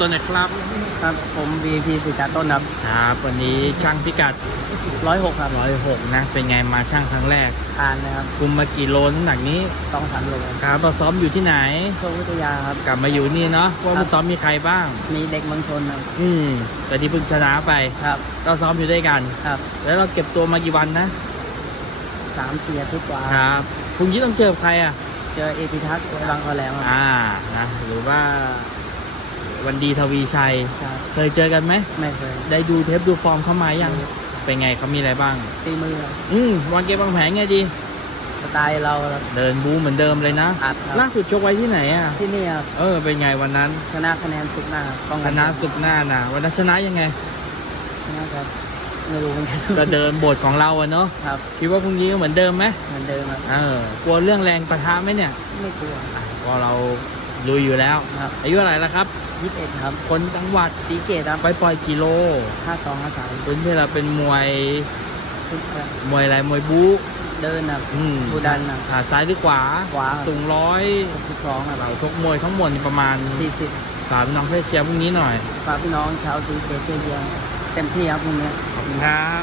ตัวไหนครับครับผม VIP สิกาต้นครับครับวันนี้ช่างพิกัดร้อยหกครับร้อยหกนะเป็นไงมาช่างครั้งแรกทานนะครับคุมมากี่โลน้ำหนักนี้สองสามโลครับครับเราซ้อมอยู่ที่ไหนโชควิทยาครับกลับมาอยู่นี่เนาะว่าครัผู้บซ้อมมีใครบ้าง มีเด็กเมืองชนครับอืมแต่ที่เพิ่งชนะไปครับ ก็ซ้อมอยู่ด้วยกันครับ แล้วเราเก็บตัวมากี่วันนะสามสี่อาทิตย์กว่าครับพรุ่งนี้ต้องเจอใครอะ เจอเอพิทักษ์บางคอแหลมครับอ่านะหรือว่า วันดีทวีชัย ครับเคยเจอกันไหม ไม่เคยได้ดูเทปดูฟอร์มเข้ามายังเป็นไงเขามีอะไรบ้าง ตีมือครับอืมวางเกมวางแผนไงดี สไตล์เราครับเดินบูเหมือนเดิมเลยนะ อัดครับล่าสุดชกไว้ที่ไหนอะ ที่นี่ครับเออ เป็นไงวันนั้น ชนะคะแนนสุดหน้าครับป้องชกันนะสุดหน้านะวันนั้นชนะยังไง ชนะครับไม่รู้เหมือนกันก็เดินบทของเราอะเนาะครับคิดว่าพรุ่งนี้ก็เหมือนเดิมไหมเหมือนเดิมครับเออกลัวเรื่องแรงประทะไหมเนี่ยไม่กลัวอะก็เรา ลุยอยู่แล้ว ครับ อายุอะไรแล้วครับ ยี่สิบเอ็ดครับคนจังหวัดสีเกตครับไปปล่อยกิโลห้าสองห้าสามพื้นที่เราเป็นมวยทุกครับมวยอะไรมวยบู๊เดินครับ อืมบูดันครับขาซ้ายหรือขวาขวาครับ สูงร้อยหกสิบสองครับเราชกมวยทั้งหมดนี่ประมาณสี่สิบฝากพี่น้องเพื่อเชียร์พรุ่งนี้หน่อยฝากพี่น้องชาวสีเกตช่วยเชียร์เต็มที่ครับพรุ่งนี้ ขอบคุณครับ